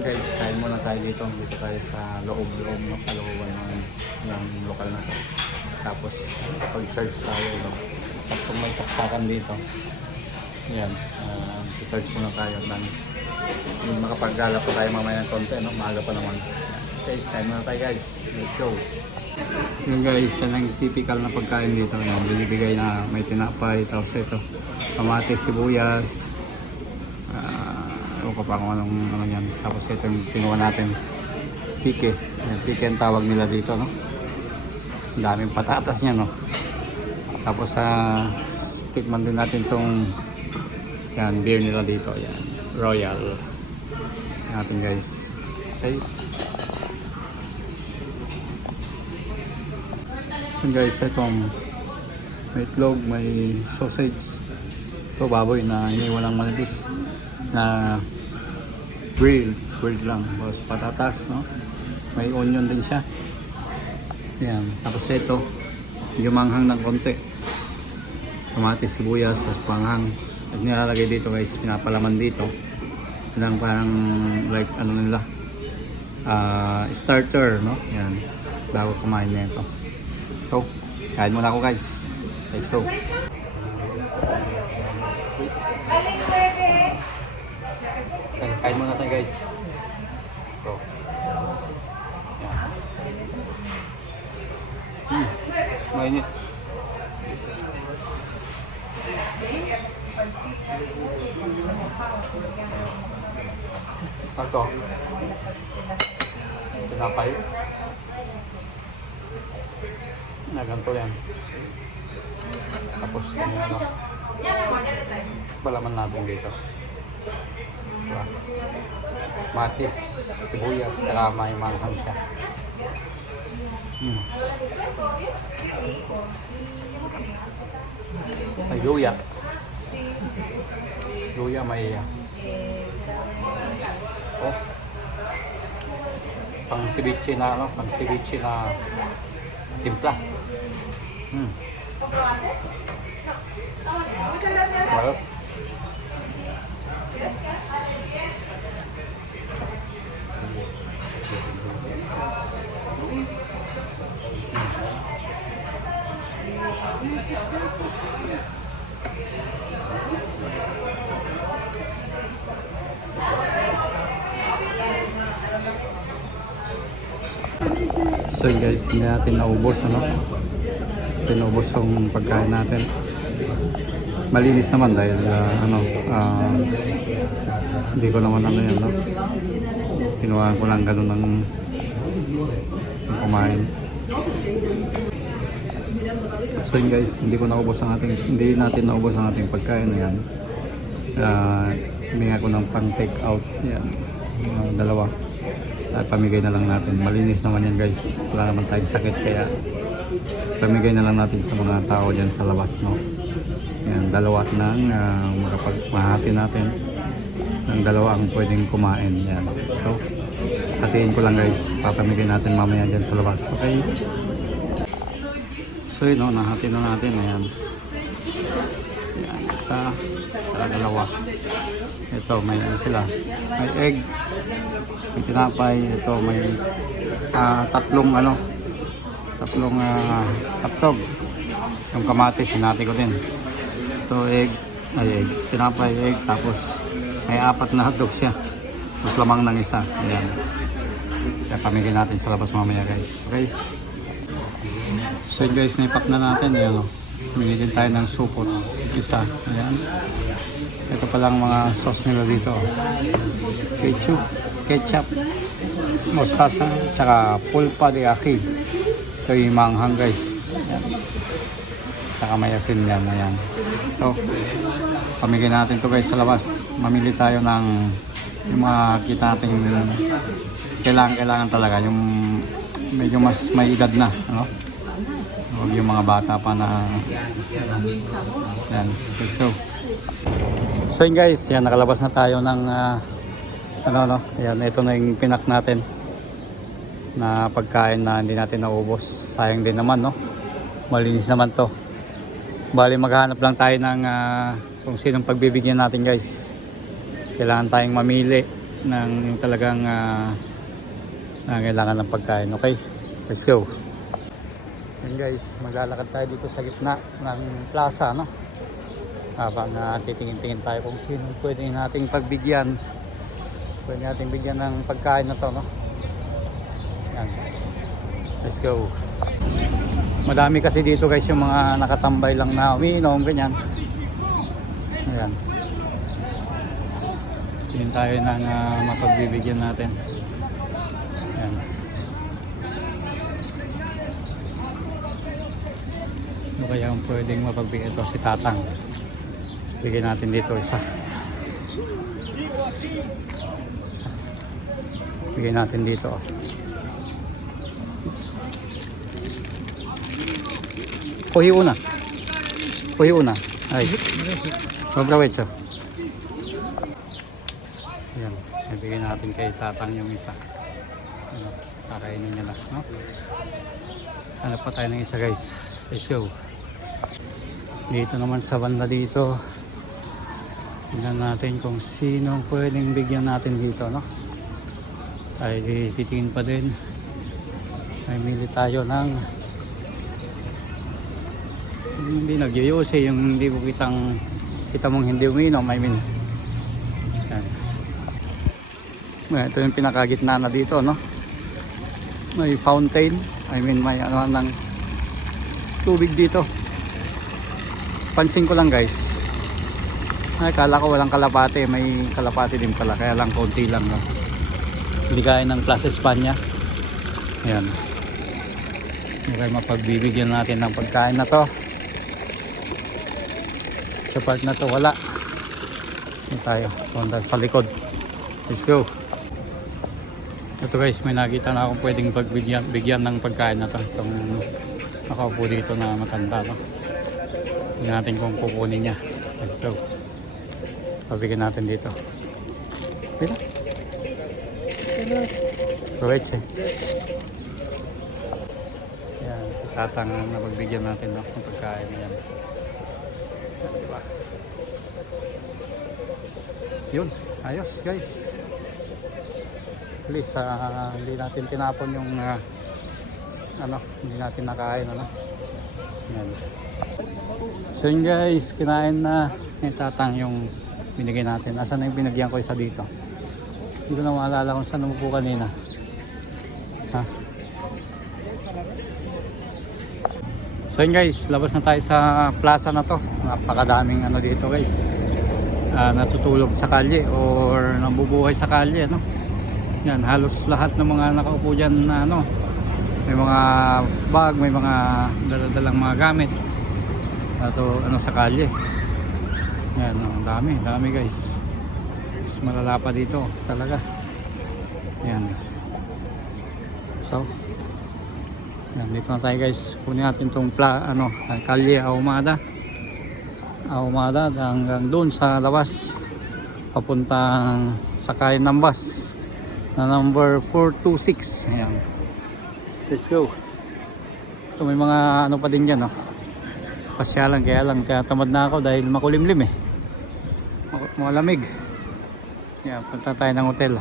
yun guys, kain muna tayo dito. Dito tayo sa loob-loob ng kalooban ng lokal na to. Tapos pag-charge tayo, no? Saktong may saksakan dito. Yan, charge muna tayo. Makapag-gala pa tayo mamaya ng konti, no? Maaga pa naman. Okay, kain muna tayo guys. Let's go. Yung guys, yan ang typical na pagkain dito. Yan, binibigay na may tinapay. Tapos ito, kamatis, sibuyas. Ewan ko pa kung anong ano yan. Tapos ito yung kinuha natin. Pike. Yan, pike ang tawag nila dito, no? Ang daming patatas niya, no? Tapos tikman din natin tong yan, beer nila dito. Yan, Royal. Yan natin guys. Okay. Yan guys, itong may itlog, may sausage. Ito baboy na iniwalang manipis na grilled lang. Tapos patatas, no? May onion din siya. Yan. Tapos ito, yumanghang ng konti. Kamatis, sibuyas at panghang. At nilalagay dito guys, pinapalaman dito. Ilang parang like ano nila, starter, no? Yan. Bago kumain na ito. So, kain muna ako guys. Let's go. Kain muna tayo guys. So, yan. Mainit. Ito. Tinapay. Na ganito yan. Tapos ano, palaman natin dito. Diba? Matis, sibuyas, karamay, manghang siya. Ay, luya. Luya may oh, pang ceviche na ano, pang ceviche na timpla. Well, so guys, hindi natin naubos, ano? Tinubos yung pagkain natin. Malinis naman dahil hindi ko naman ano yan, no? Kinuha ko lang ganun ng kumain. So yun guys, hindi natin naubos ang ating pagkain na yan. Huminga ko ng pang take out yan, dalawa. At pamigay na lang natin. Malinis naman yan guys, wala naman tayong sakit, kaya pamigay na lang natin sa mga tao dyan sa labas, no? Yan, dalawa nang mahati natin ng dalawa ang pwedeng kumain. Yan. So, hatiin ko lang guys, papamigay natin mamaya dyan sa labas. Okay? So yun, no, nahati na natin. Ayan. Yan, isa, dalawa. Ito, may ano sila, may egg, may tinapay. Ito, may tatlong hotdog. Yung kamatis, hinati ko din. Ito, egg, tinapay, egg, tapos may 4 na hotdog siya. Tapos lamang ng isa. Ayan. Kaya pamigay natin sa labas mamaya guys. Okay? So guys, naipak na natin. Ayan, humingi din tayo ng supot. Isa. Ayan. Ito palang mga sauce nila dito. Ketchup, mustasa, tsaka pulpa de ají. Ito yung manghang guys. Ayan. Tsaka may asin yan. Ayan. So, pamigay natin to guys sa labas. Mamili tayo ng yung mga kita natin kailangan talaga. Yung medyo mas may edad na. Ano? Huwag yung mga bata pa na yan. So yun guys, yan, nakalabas na tayo ng yan, ito na yung pinak natin na pagkain na hindi natin naubos. Sayang din naman, no? Malinis naman to. Bali, maghanap lang tayo ng kung sinong pagbibigyan natin guys. Kailangan tayong mamili ng yung talagang nangailangan ng pagkain. Okay, let's go. Yan guys, maglalakad tayo dito sa gitna ng plaza, no? Habang titingin-tingin tayo kung sino pwede nating pagbigyan. Pwede nating bigyan ng pagkain na to, no? Yan. Let's go. Madami kasi dito guys yung mga nakatambay lang na umiinom, ganyan. Ayan. Tingin tayo ng mapagbibigyan natin. Ayan. Ano kaya ang pwedeng mapagbigyan ito? Si Tatang. Bigyan natin dito isa. Bigyan natin dito. Kuhi una. Kuhi una. Ay. Mabrawecho. Ayan. Bigyan natin kay Tatang yung isa. Ano, kakainin niya na. No? Hanap pa tayo ng isa guys. Let's go. Dito naman sa banda dito. Tingnan natin kung sino pwedeng bigyan natin dito, no? Ay titingin pa din. Ay mili tayo ng hindi nagyayose, yung hindi mo kita mong hindi uminom, I mean. Yan. Ito yung pinakagitna na dito, no? May fountain, I mean may ano ng tubig dito. Pansin ko lang guys, ay kala ko walang kalapate, may kalapate din pala, kaya lang konti lang, no? Hindi kaya ng Plaza España. Ayan. Okay, mapagbibigyan natin ng pagkain na to. Sa part na to wala. Ito tayo, punta sa likod. Let's go. Ito guys, may nakita na akong pwedeng bigyan ng pagkain na to. Itong nakaupo dito na matanda, no? Tingnan natin kung kukunin niya. Let's go. Pabigyan natin dito. Pila? Proveche. Yan, si Tatang na magbigyan natin ng pagkain na yan. Diba? Yun, ayos guys. At least hindi natin tinapon yung hindi natin nakain, ano. Yan. So yun guys, kinain na ni Tatang yung binigay natin. Asan na yung binigyan ko isa dito? Hindi ko na maalala kung saan umupo kanina. Ha? So yun guys, labas na tayo sa plaza na to. Napakadaming ano dito guys, natutulog sa kalye or nabubuhay sa kalye, no? Yan, halos lahat ng mga nakaupo dyan na ano, may mga bag, may mga daladalang mga gamit ano sa kalye. Yan, dami guys. Mas malala pa dito talaga. Yan. So yan, dito na tayo guys. Kunin natin itong kalye Ahumada hanggang doon sa labas papuntang sakayan ng bus na number 426. Ayan. Let's go. Ito may mga ano pa din dyan, no? Pasyalan, kaya tamad na ako dahil makulimlim eh. Malamig. Ayan, punta tayo ng hotel.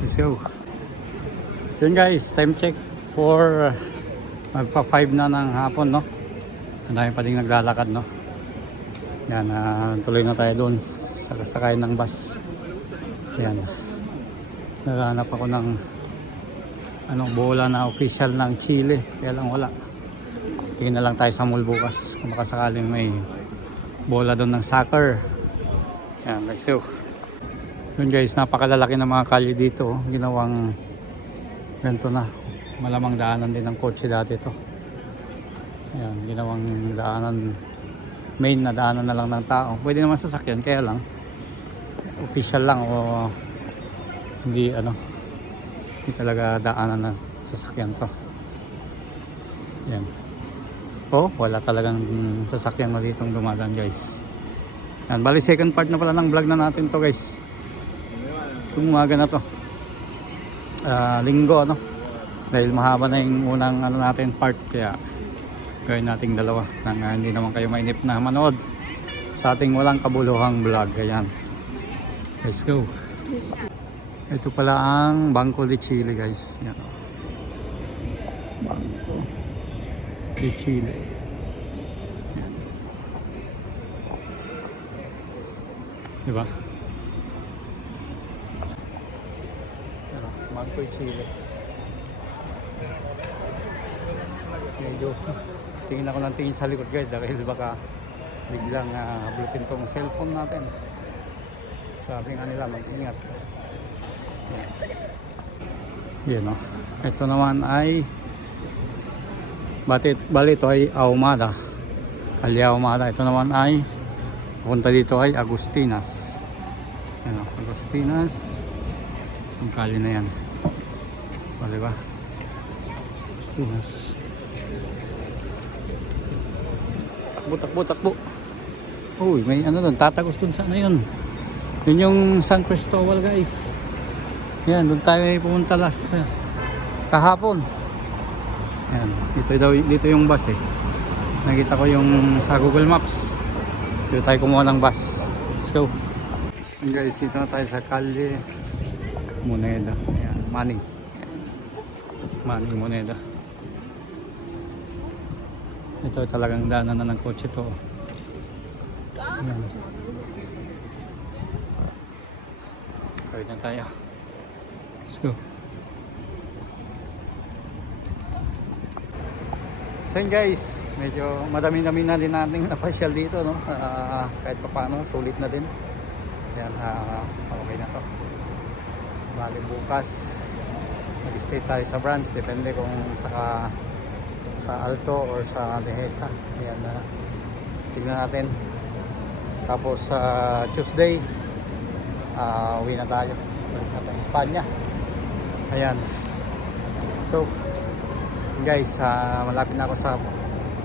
Let's go. Yun guys, time check for magpa 5 na ng hapon, no? Ang dami pa din naglalakad, no? Yan, tuloy na tayo doon sa sakayan ng bus. Yan. Naghahanap ako ng bola na official ng Chile, kaya lang wala. Tingin na lang tayo sa mall bukas kung makasakaling may bola doon ng soccer. Yan, let's go. Yun guys, napakalalaki ng mga kalye dito, oh. Ginawang ganito na. Malamang daanan din ng kotse dati ito. Ayan, ginawang daanan, main na daanan na lang ng tao. Pwede naman sasakyan, kaya lang official lang o hindi hindi talaga daanan na sasakyan to. Ayan. Wala talagang sasakyan na ditong dumadaan guys. Ayan, bali second part na pala ng vlog na natin to guys. Itong umaga na to. Linggo, dahil mahaba na yung unang natin part, kaya gawin nating dalawa nang hindi naman kayo mainip na manood sa ating walang kabuluhang vlog. Ayan, let's go. Ito pala ang Banco de Chile guys. Yan. Banco de Chile. Yan. Diba? Yan, Banco de Chile. Medyo tingin ako ng tingin sa likod guys dahil baka biglang hablutin tong cellphone natin. Sabi nga nila mag-ingat. Yan o. Ito naman ay bali ito ay Ahumada. Kalye Ahumada. Ito naman ay punta dito ay Agustinas. Yan o. Agustinas. Ang kali na yan. Bali ba? Agustinas. Takbo. Uy, may ano doon, tatagos doon sa ano yun. Yun yung San Cristobal guys. Yan, doon tayo pumunta last kahapon. Yan, dito yung bus eh. Nakita ko yung sa Google Maps. Dito tayo kumuha ng bus. Let's go. And guys, dito na tayo sa Kalye Moneda. Yan, Money Moneda. Ito talagang daanan na ng kotse to. Ayan. Kawit na tayo. Let's go. So yun guys, medyo madami-dami na din natin napasyal dito, no? Kahit pa paano, sulit na din. Ayan, okay na to. Bali bukas mag-stay tayo sa branch, depende kung sa Alto or sa Dehesa. Ayan, tignan natin. Tapos sa Tuesday uwi na tayo at Espanya. Ayan, so guys, malapit na ako sa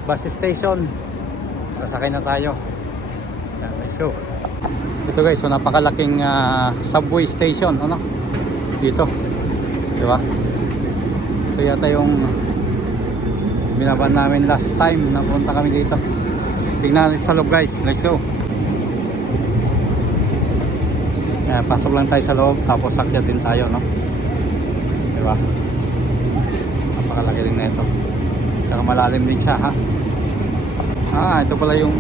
bus station. Sakay na tayo. Ayan, let's go. Ito guys, so napakalaking subway station, ano? Dito, diba? So yata yung binaban namin last time na punta kami dito. Tingnan natin sa loob guys. Let's go. Pasok lang tayo sa loob tapos akyat din tayo, no? Diba? Napakalaki din na ito. Tsaka malalim din siya, ha? Ito pala yung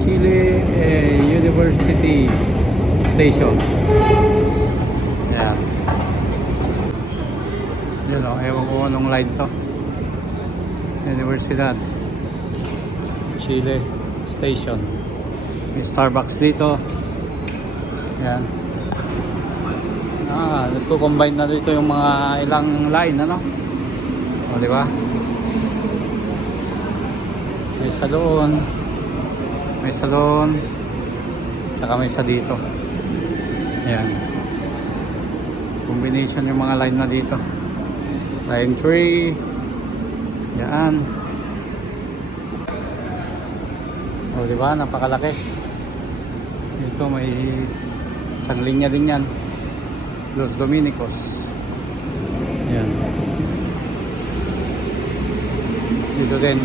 Chile University Station. Yan. Yan o, ewan ko anong line to. Universidad Chile Station. May Starbucks dito. Yan. Nagko-combine na dito yung mga ilang line, ano? O, di ba? May isa doon. May isa doon. Tsaka may isa dito. Yan. Combination yung mga line na dito. Line 3. Yan. O, diba? Napakalaki. Ito may isang linya din yan. Los Dominicos. Yan. Dito din.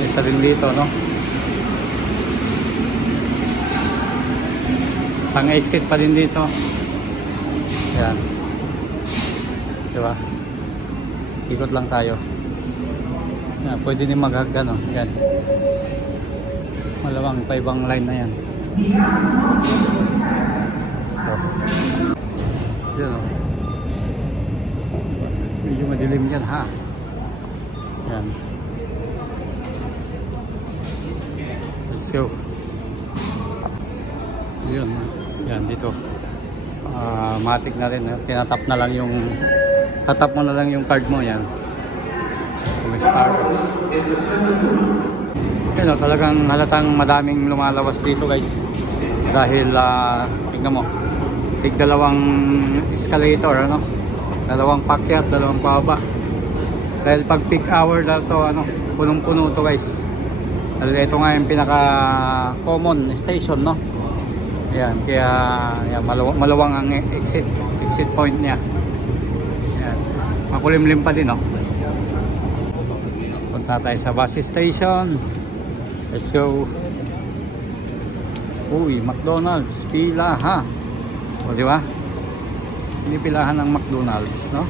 Isa din dito, no? Isang exit pa din dito. Yan. Diba? Ikot lang tayo. Yan, pwede din maghagdan, no? Yan. Malawang pa ibang line na yan. So. Yan, no? Medyo madilim yan, ha? Yan. Let's go. Yun. Yan, dito. Matik na rin. Tinatap na lang yung tatap mo na lang yung card mo. Yan. May Starbucks. Yan o, talagang halatang madaming lumalabas dito guys. Dahil, tingnan mo. Dalawang escalator, ano? Dalawang pakyat, dalawang pababa. Dahil pag peak hour daw to, ano, punong-puno to guys. Dahil ito nga yung pinaka common station, no? Ayan, kaya yan, maluwang ang exit point niya. Ayan. Makulimlim pa din, no? Punta tayo sa bus station. Let's go. Uy, McDonald's, pila ha. O di ba? Hindi pilahan ng McDonald's, no?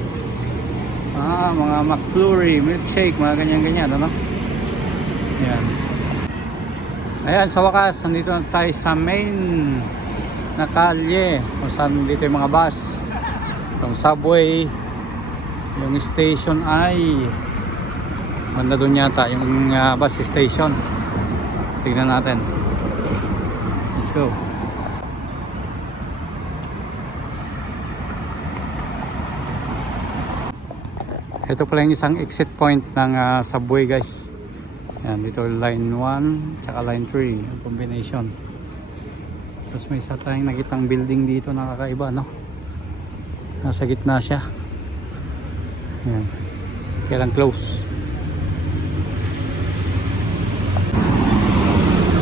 Mga McFlurry, milkshake, mga ganyan-ganyan, ano? Yan. Ayan, sa wakas, nandito na tayo sa main na kalye. Kung saan dito yung mga bus. Itong subway. Yung station ay banda doon yata yung bus station. Tignan natin. Let's go. Ito pala yung isang exit point ng subway, guys. Yan, dito line 1 tsaka line 3 yung combination. Tapos may isa tayong nakitang building dito na kakaiba, no? Nasa gitna siya. Yan. Kaya lang close.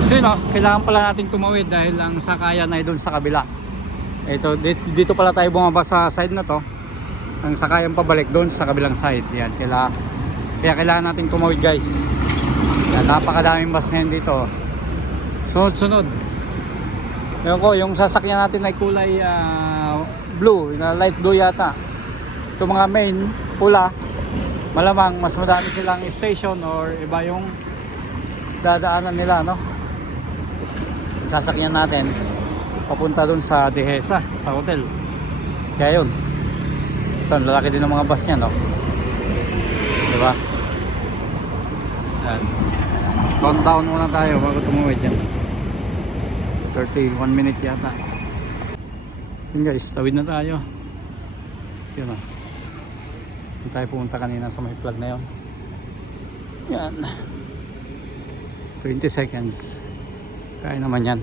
So yun, kailangan pala natin tumawid dahil ang sakayan ay doon sa kabila. Ito, dito pala tayo bumaba sa side na to. Ang sakayan pabalik doon sa kabilang side. Yan, kaya kailangan natin tumawid, guys. Yan, napakadaming bus ngayon dito. Sunod-sunod. Yung sasakyan natin ay kulay blue, light blue yata. Ito mga main, pula. Malamang mas madami silang station or iba yung dadaanan nila, no? Sasakyan natin papunta dun sa Dehesa, sa hotel. Kaya yun. Ito, lalaki din ng mga bus niya, no? Diba? Yan. Countdown muna tayo bago tumuwid yan. 31 minutes yata. Yun, guys, tawid na tayo. Yun, Hindi tayo pumunta kanina sa may flag na yun. Yan. 20 seconds. Kaya naman yan.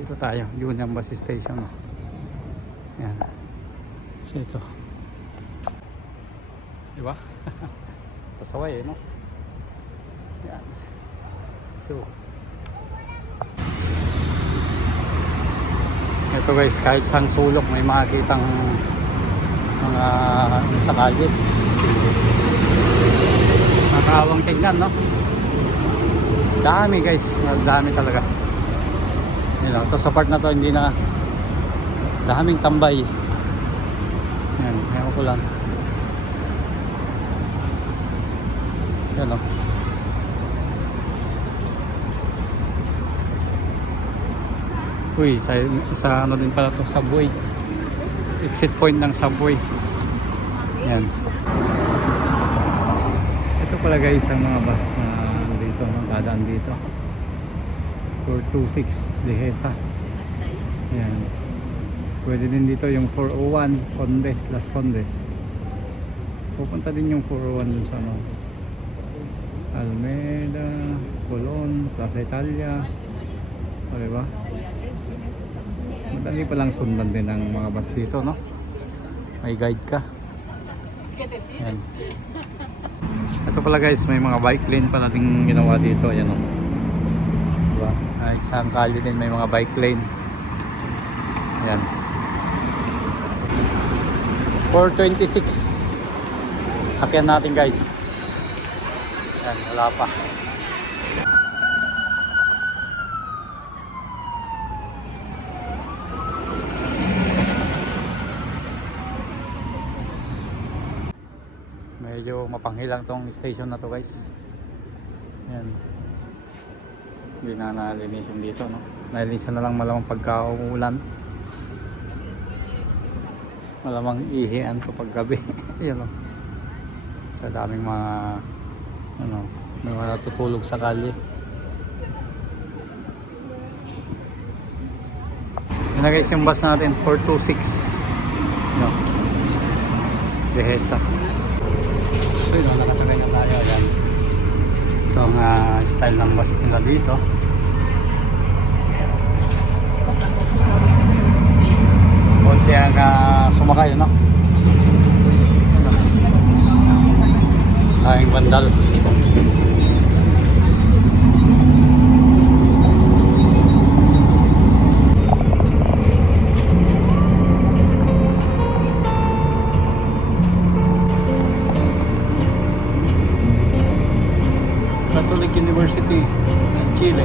Dito tayo. Yun yung bus station. Yan. So ito. Diba? Pasaway no? Yan. So. Ito guys, kahit sang sulok may makikitang mga sa kalye. Nakakawang tignan, no? Dami guys, dami talaga. Yun, so sa part na to hindi na daming tambay. Yan, ewan ko lang. Yan, no? Uy, sa ano din pala to, subway. Exit point ng subway. Yan. Ito pala guys ang mga bus na dito, dadaan dito. 426 Dehesa. Yan. Pwede din dito yung 401 Condes, Las Condes. Pupunta din yung 401 dun sa ano, Almeda, Colon, Plaza Italia. O, diba? Madali palang sundan din ang mga bus dito, no? May guide ka. Yan. Ito pala guys, may mga bike lane pala ding ginawa dito. Ayan, o. Diba? Ay, isang kalye din may mga bike lane. Ayan. 426. Sakyan natin guys. Ayan, wala pa. Medyo mapanghilang tong station na to guys. Yan. Hindi na nalinis yung dito, no? Nalinisan na lang malamang pagka-uulan. Malamang ihian to pag gabi. Yan, no? Sa daming mga ano, may mga natutulog sa kalye. Yan na guys yung bus natin, 426. No. Dehesa. So yun, nakasagay na tayo. Ayan. Ito ang style ng bus nila dito. Kunti ang sumakay, no? Tayong bandal. Catholic University ng Chile.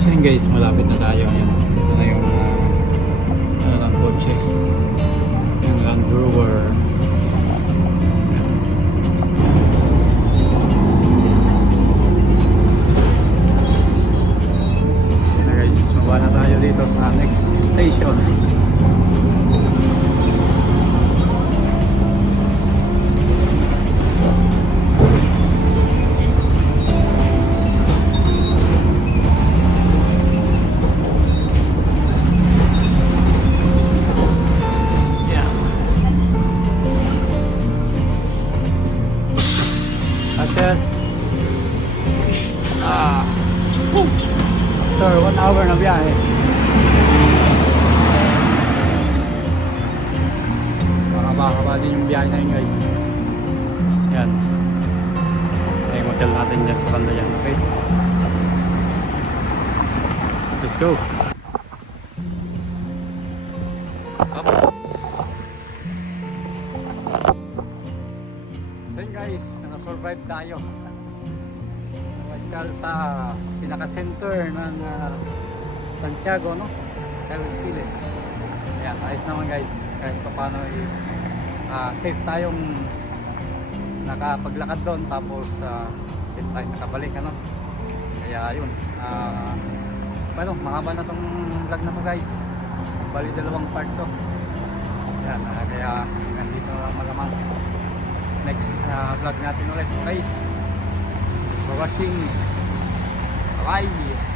So yun guys, malapit na tayo. Ayan. Ito na yung ano lang kotse. Yung Land Rover. Ayan na guys, mababa na tayo dito sa next station. Yes. After 1 hour na biyahe. Mahaba din yung biyahe na yun guys. Yan. Ito yung hotel natin dyan sa banda yan. Okay. Let's go. Up. So yun guys, naka-survive tayo. Nakasyal sa pinaka-center ng Santiago, no? Chile. Ayan, ayos naman guys. Kahit pa paano safe tayong nakapaglakad doon, tapos safe tayo nakabalik, ano? Kaya yun. Bueno, mahaba na tong vlog na to guys. Bali 2 part to. Ayan, kaya nandito malamang next vlog natin ulit. Okay, thanks for watching. Bye bye.